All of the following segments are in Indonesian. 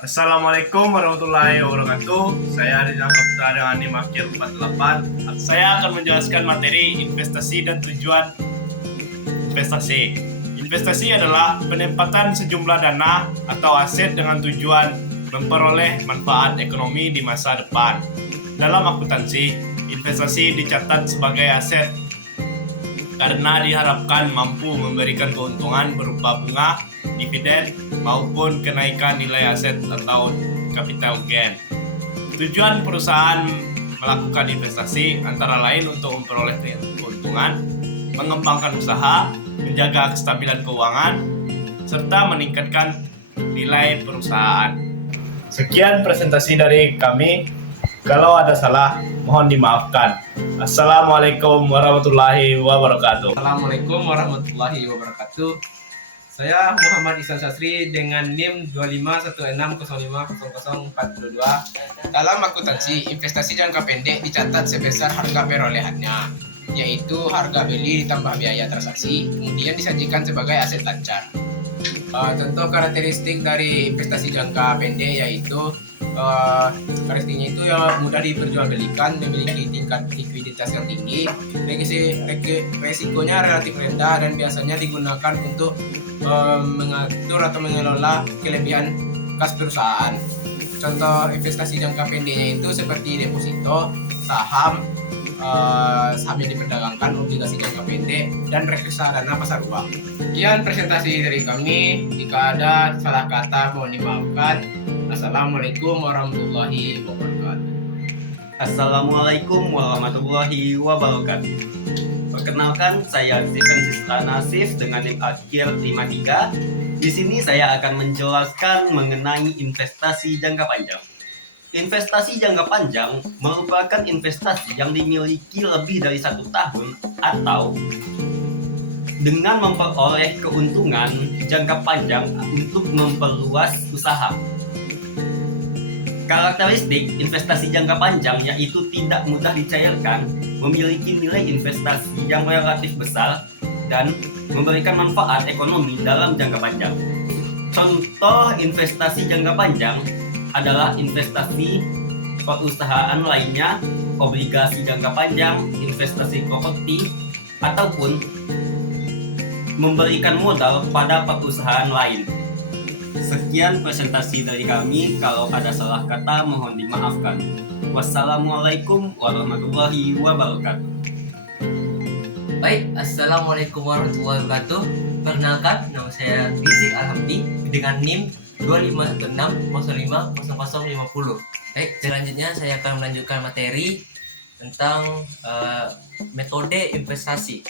Assalamualaikum warahmatullahi wabarakatuh. Saya Rizal Kapta dengan NIM Akhir 48. Saya akan menjelaskan materi investasi dan tujuan investasi. Investasi adalah penempatan sejumlah dana atau aset dengan tujuan memperoleh manfaat ekonomi di masa depan. Dalam akuntansi, investasi dicatat sebagai aset karena diharapkan mampu memberikan keuntungan berupa bunga, dividen, maupun kenaikan nilai aset atau capital gain. Tujuan perusahaan melakukan investasi antara lain untuk memperoleh keuntungan, mengembangkan usaha, menjaga kestabilan keuangan, serta meningkatkan nilai perusahaan. Sekian presentasi dari kami. Kalau ada salah, mohon dimaafkan. Assalamualaikum warahmatullahi wabarakatuh. Assalamualaikum warahmatullahi wabarakatuh. Saya Muhammad Ihsan Sasri dengan NIM 25160500422. Dalam akuntansi, investasi jangka pendek dicatat sebesar harga perolehannya, yaitu harga beli ditambah biaya transaksi, kemudian disajikan sebagai aset lancar. Contoh karakteristik dari investasi jangka pendek yaitu karakteristiknya itu ya mudah diperjualbelikan, memiliki tingkat likuiditas yang tinggi, resikonya relatif rendah dan biasanya digunakan untuk mengatur atau mengelola kelebihan kas perusahaan. Contoh investasi jangka pendeknya itu seperti deposito, saham, saham yang diperdagangkan, obligasi jangka pendek, dan reksadana pasar uang. Sekian presentasi dari kami. Jika ada salah kata mohon dimaafkan. Assalamualaikum warahmatullahi wabarakatuh. Assalamualaikum warahmatullahi wabarakatuh. Perkenalkan, saya Steven Sista Nasif dengan NIM Akhir 53. Di sini saya akan menjelaskan mengenai investasi jangka panjang. Investasi jangka panjang merupakan investasi yang dimiliki lebih dari 1 tahun atau dengan memperoleh keuntungan jangka panjang untuk memperluas usaha. Karakteristik investasi jangka panjang yaitu tidak mudah dicairkan, memiliki nilai investasi yang relatif besar, dan memberikan manfaat ekonomi dalam jangka panjang. Contoh investasi jangka panjang adalah investasi perusahaan lainnya, obligasi jangka panjang, investasi properti, ataupun memberikan modal pada perusahaan lain. Sekian presentasi dari kami. Kalau ada salah kata mohon dimaafkan. Wassalamualaikum warahmatullahi wabarakatuh. Baik, Assalamualaikum warahmatullahi wabarakatuh. Perkenalkan, nama saya Rizik Alhamdi dengan NIM 256050050. Baik, selanjutnya saya akan melanjutkan materi tentang metode investasi.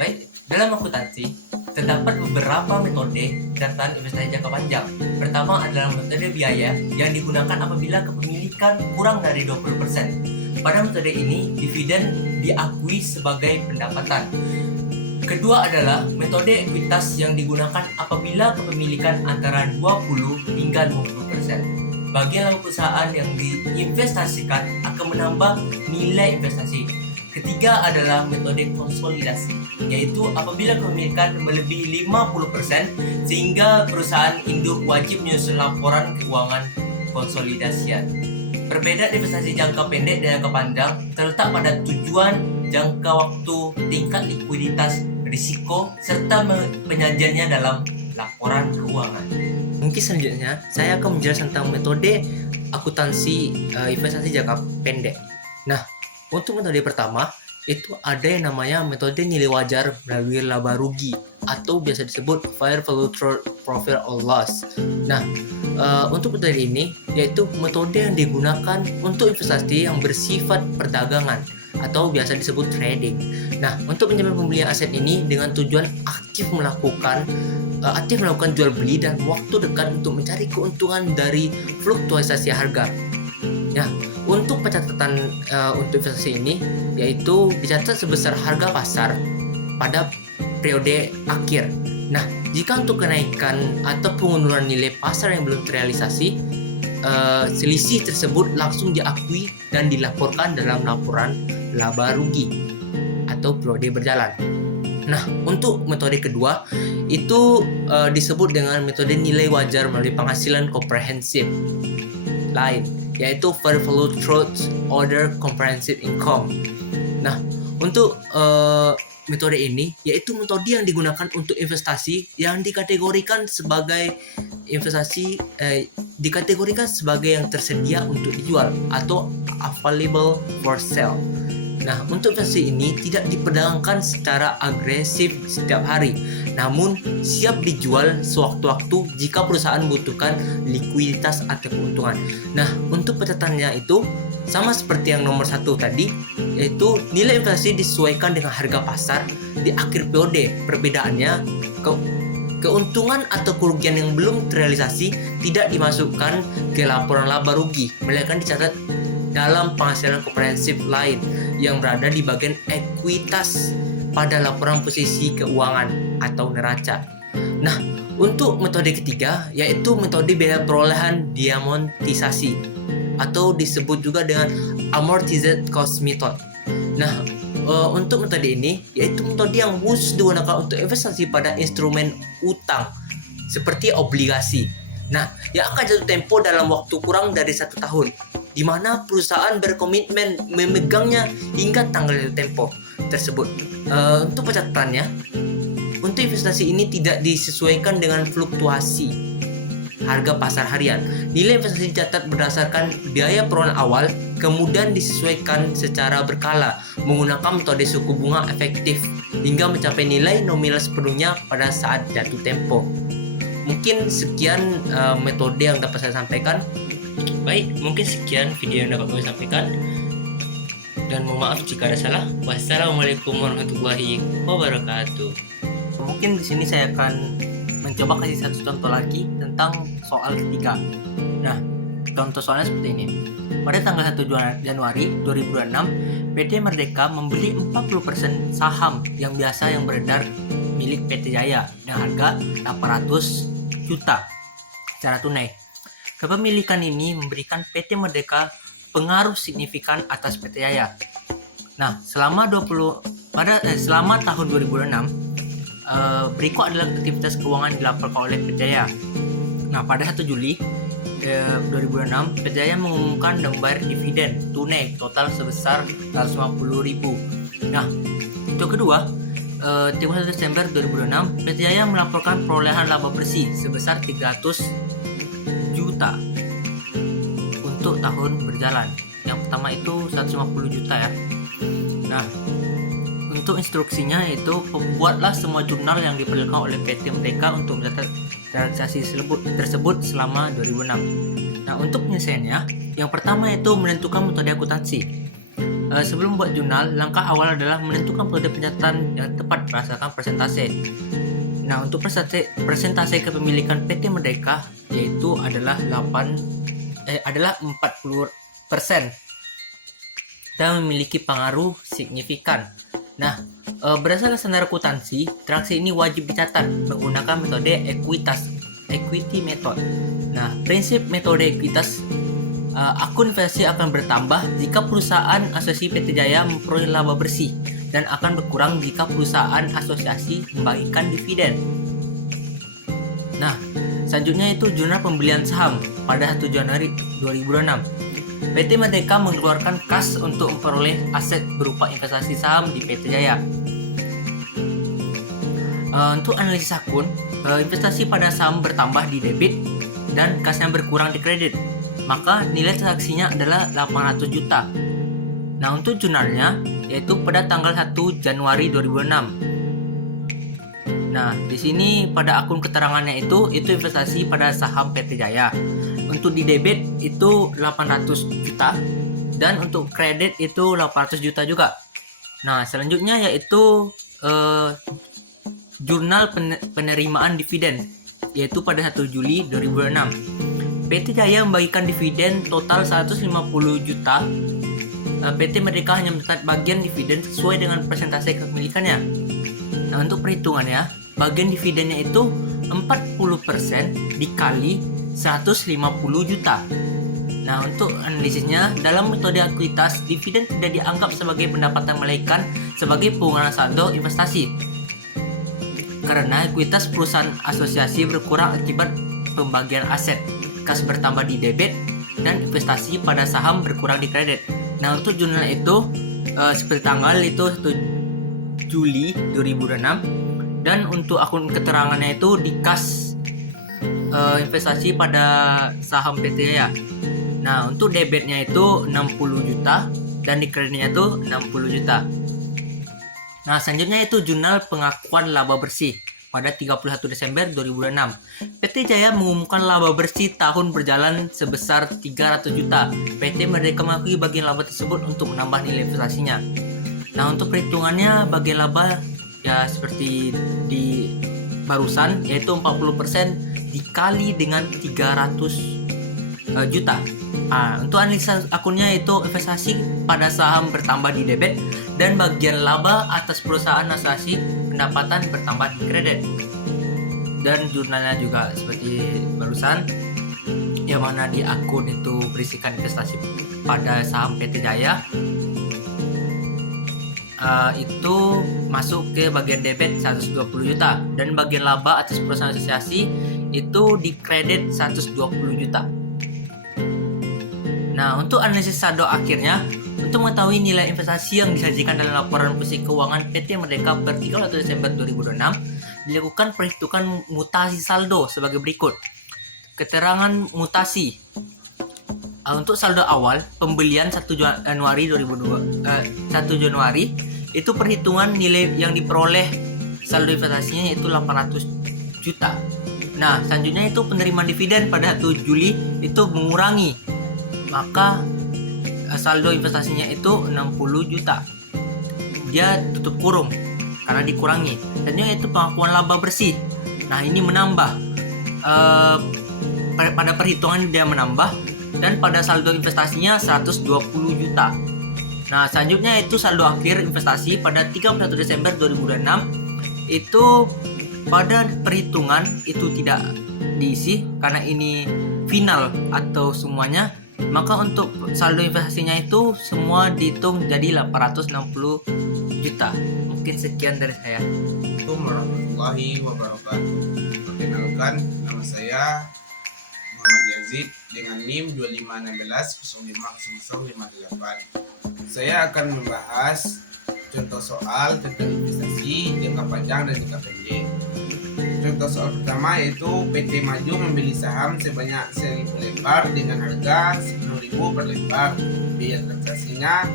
Baik, dalam akuntansi terdapat beberapa metode daftar investasi jangka panjang. Pertama adalah metode biaya yang digunakan apabila kepemilikan kurang dari 20%. Pada metode ini, dividen diakui sebagai pendapatan. Kedua adalah metode ekuitas yang digunakan apabila kepemilikan antara 20 hingga 50%. Bagian perusahaan yang diinvestasikan akan menambah nilai investasi. Ketiga adalah metode konsolidasi, yaitu apabila kepemilikan melebihi 50% sehingga perusahaan induk wajib menyusun laporan keuangan konsolidasian. Perbedaan investasi jangka pendek dan jangka panjang terletak pada tujuan, jangka waktu, tingkat likuiditas, risiko, serta penyajiannya dalam laporan keuangan. Mungkin selanjutnya saya akan menjelaskan tentang metode akuntansi investasi jangka pendek. Nah, untuk metode pertama itu ada yang namanya metode nilai wajar melalui laba rugi atau biasa disebut fair value through profit or loss. Nah, untuk metode ini yaitu metode yang digunakan untuk investasi yang bersifat perdagangan atau biasa disebut trading. Nah, untuk menjamin pembelian aset ini dengan tujuan aktif melakukan jual beli dan waktu dekat untuk mencari keuntungan dari fluktuasi harga. Nah, untuk pencatatan untuk investasi ini yaitu dicatat sebesar harga pasar pada periode akhir. Nah, jika untuk kenaikan atau pengunduran nilai pasar yang belum terrealisasi, selisih tersebut langsung diakui dan dilaporkan dalam laporan laba rugi atau periode berjalan. Nah, untuk metode kedua itu disebut dengan metode nilai wajar melalui penghasilan komprehensif lain, yaitu Fair Value Through Other Comprehensive Income. Nah, untuk metode ini yaitu metode yang digunakan untuk investasi yang dikategorikan sebagai yang tersedia untuk dijual atau available for sale. Nah, untuk investasi ini tidak diperdagangkan secara agresif setiap hari, namun siap dijual sewaktu-waktu jika perusahaan membutuhkan likuiditas atau keuntungan. Nah, untuk pencatatannya itu sama seperti yang nomor 1 tadi, yaitu nilai investasi disesuaikan dengan harga pasar di akhir periode. Perbedaannya, keuntungan atau kerugian yang belum terrealisasi tidak dimasukkan ke laporan laba rugi, melainkan dicatat dalam penghasilan komprehensif lain yang berada di bagian ekuitas pada laporan posisi keuangan atau neraca. Nah, untuk metode ketiga yaitu metode biaya perolehan diamonetisasi atau disebut juga dengan amortized cost method. Nah, untuk metode ini yaitu metode yang khusus digunakan untuk investasi pada instrumen utang seperti obligasi. Nah, yang akan jatuh tempo dalam waktu kurang dari 1 tahun, di mana perusahaan berkomitmen memegangnya hingga tanggal jatuh tempo tersebut. Untuk pencatatannya, untuk investasi ini tidak disesuaikan dengan fluktuasi harga pasar harian. Nilai investasi dicatat berdasarkan biaya perolehan awal, kemudian disesuaikan secara berkala menggunakan metode suku bunga efektif hingga mencapai nilai nominal sepenuhnya pada saat jatuh tempo. Mungkin sekian metode yang dapat saya sampaikan. Baik, mungkin sekian video yang dapat kami sampaikan. Dan mohon maaf jika ada salah. Wassalamualaikum warahmatullahi wabarakatuh. Mungkin di sini saya akan mencoba kasih satu contoh lagi tentang soal ketiga. Nah, contoh soalnya seperti ini. Pada tanggal 1 Januari 2026, PT Merdeka membeli 40% saham yang beredar milik PT Jaya dengan harga 800 juta secara tunai. Kepemilikan ini memberikan PT Merdeka pengaruh signifikan atas PT Jaya. Nah, selama tahun 2006, berikut adalah aktivitas keuangan dilaporkan oleh PT Jaya. Nah, pada 1 Juli 2006, PT Jaya mengumumkan dan membayar dividen tunai total sebesar 150.000. Nah, untuk kedua, 31 Desember 2006, PT Jaya melaporkan perolehan laba bersih sebesar 300 juta untuk tahun berjalan. Yang pertama itu 150 juta ya. Nah, untuk instruksinya itu buatlah semua jurnal yang diperlukan oleh PT Merdeka untuk mencatat transaksi tersebut selama 2006. Nah, untuk penyelesaiannya, yang pertama itu menentukan metode akuntansi. Sebelum buat jurnal, langkah awal adalah menentukan metode pencatatan yang tepat berdasarkan persentase. Nah, untuk persentase kepemilikan PT Merdeka yaitu adalah 40% dan memiliki pengaruh signifikan. Nah, berdasarkan standar akuntansi, transaksi ini wajib dicatat menggunakan metode equity method. Nah, prinsip metode ekuitas, akun investasi akan bertambah jika perusahaan asosiasi PT Jaya memperoleh laba bersih dan akan berkurang jika perusahaan asosiasi membagikan dividen. Nah, selanjutnya itu jurnal pembelian saham pada 1 Januari 2006. PT Merdeka mengeluarkan kas untuk memperoleh aset berupa investasi saham di PT Jaya. Untuk analisis akun, investasi pada saham bertambah di debit dan kas yang berkurang di kredit. Maka nilai transaksinya adalah 800 juta. Nah, untuk jurnalnya yaitu pada tanggal 1 Januari 2006. Nah, di sini pada akun keterangannya itu investasi pada saham PT Jaya. Untuk di debit itu 800 juta dan untuk kredit itu 800 juta juga. Nah, selanjutnya yaitu jurnal penerimaan dividen yaitu pada 1 Juli 2006. PT Jaya membagikan dividen total 150 juta. PT Merdeka hanya mencatat bagian dividen sesuai dengan persentase kepemilikannya. Nah, untuk perhitungannya, bagian dividennya itu 40% dikali 150 juta. Nah, untuk analisisnya, dalam metode ekuitas, dividen tidak dianggap sebagai pendapatan melainkan sebagai pengurangan saldo investasi. karena ekuitas perusahaan asosiasi berkurang akibat pembagian aset, kas bertambah di debit, dan investasi pada saham berkurang di kredit. Nah, untuk jurnal itu seperti tanggal itu 1 Juli 2006, dan untuk akun keterangannya itu di kas investasi pada saham PT Jaya. Nah, untuk debitnya itu 60 juta dan di kreditnya itu 60 juta. Nah, selanjutnya itu jurnal pengakuan laba bersih pada 31 Desember 2006. PT Jaya mengumumkan laba bersih tahun berjalan sebesar 300 juta. PT Merdeka mengakui bagian laba tersebut untuk menambah nilai investasinya. Nah, untuk perhitungannya bagian laba ya seperti di barusan, yaitu 40% dikali dengan 300 juta. Untuk analisa akunnya itu investasi pada saham bertambah di debit dan bagian laba atas perusahaan asosiasi pendapatan bertambah di kredit. Dan jurnalnya juga seperti barusan, yang mana di akun itu berisikan investasi pada saham PT Jaya itu masuk ke bagian debit 120 juta dan bagian laba atas perusahaan asosiasi itu di kredit 120 juta. Nah, untuk analisis saldo akhirnya, untuk mengetahui nilai investasi yang disajikan dalam laporan posisi keuangan PT Merdeka per 31 Desember 2006, dilakukan perhitungan mutasi saldo sebagai berikut. Keterangan mutasi. Untuk saldo awal, pembelian 1 Januari 1 Januari, itu perhitungan nilai yang diperoleh saldo investasinya yaitu 800 juta. Nah, selanjutnya itu penerimaan dividen pada 1 Juli itu mengurangi, maka saldo investasinya itu 60 juta. Dia tutup kurung karena dikurangi. Dan yang itu pengakuan laba bersih. Nah, ini menambah. Pada perhitungan dia menambah dan pada saldo investasinya 120 juta. Nah, selanjutnya itu saldo akhir investasi pada 31 Desember 2006 itu pada perhitungan itu tidak diisi karena ini final atau semuanya. Maka untuk saldo investasinya itu semua dihitung jadi 860 juta. Mungkin sekian dari saya. Assalamualaikum warahmatullahi wabarakatuh. Perkenalkan, nama saya Muhammad Yazid dengan NIM 2516050058. Saya akan membahas contoh soal tentang investasi jangka panjang dan jangka pendek. Contoh soal pertama yaitu PT Maju membeli saham sebanyak 1000 lembar dengan harga 10.000 per lembar. Biaya transaksinya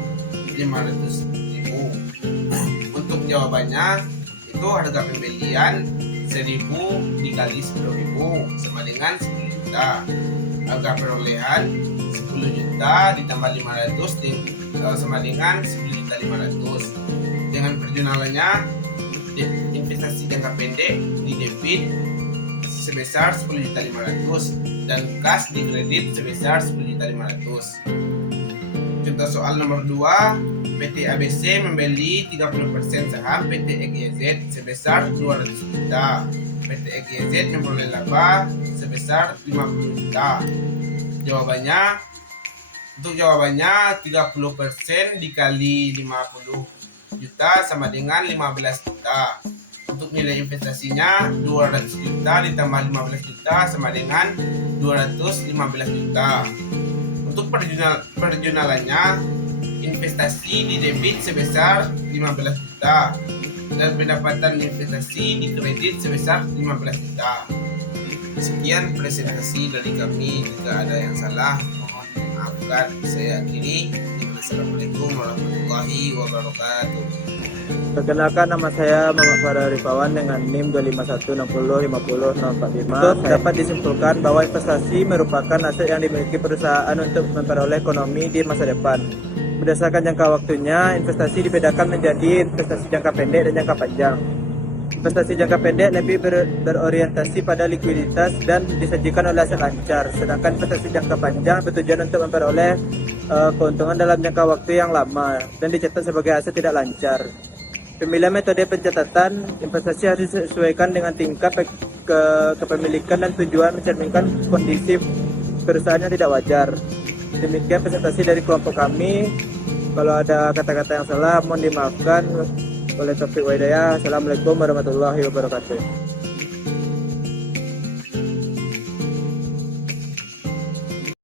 500.000. Untuk jawabannya itu harga pembelian 1000 dikali 10.000 sama dengan 10 juta. Harga perolehan 10 juta ditambah 500 sama dengan 10.500.000. Dengan perjunalannya investasi jangka pendek di debit sebesar 10.500.000 dan kas di kredit sebesar 10.500.000. Contoh soal nomor 2, PT ABC membeli 30% saham PT EGZ sebesar 200 juta. PT EGZ memperoleh laba sebesar 50 juta. Jawabannya 30% dikali 50 juta sama dengan 15 juta. Untuk nilai investasinya 200 juta ditambah 15 juta sama dengan 215 juta. Untuk perjunalannya investasi di debit sebesar 15 juta dan pendapatan investasi di kredit sebesar 15 juta. Sekian presentasi dari kami. Jika ada yang salah mohon dimaafkan. Saya akhiri. Assalamualaikum warahmatullahi wabarakatuh. Perkenalkan, nama saya Muhammad Farah Rifawan dengan NIM 251605045. Dapat disimpulkan bahwa investasi merupakan aset yang dimiliki perusahaan untuk memperoleh ekonomi di masa depan. Berdasarkan jangka waktunya, investasi dibedakan menjadi investasi jangka pendek dan jangka panjang. Investasi jangka pendek lebih berorientasi pada likuiditas dan disajikan oleh aset lancar, sedangkan investasi jangka panjang bertujuan untuk memperoleh keuntungan dalam jangka waktu yang lama dan dicatat sebagai aset tidak lancar. Pemilihan metode pencatatan investasi harus disesuaikan dengan tingkat kepemilikan dan tujuan mencerminkan kondisi perusahaan yang tidak wajar. Demikian presentasi dari kelompok kami. Kalau ada kata-kata yang salah mohon dimaafkan. Oleh Taufik wa Hidayah. Assalamualaikum warahmatullahi wabarakatuh.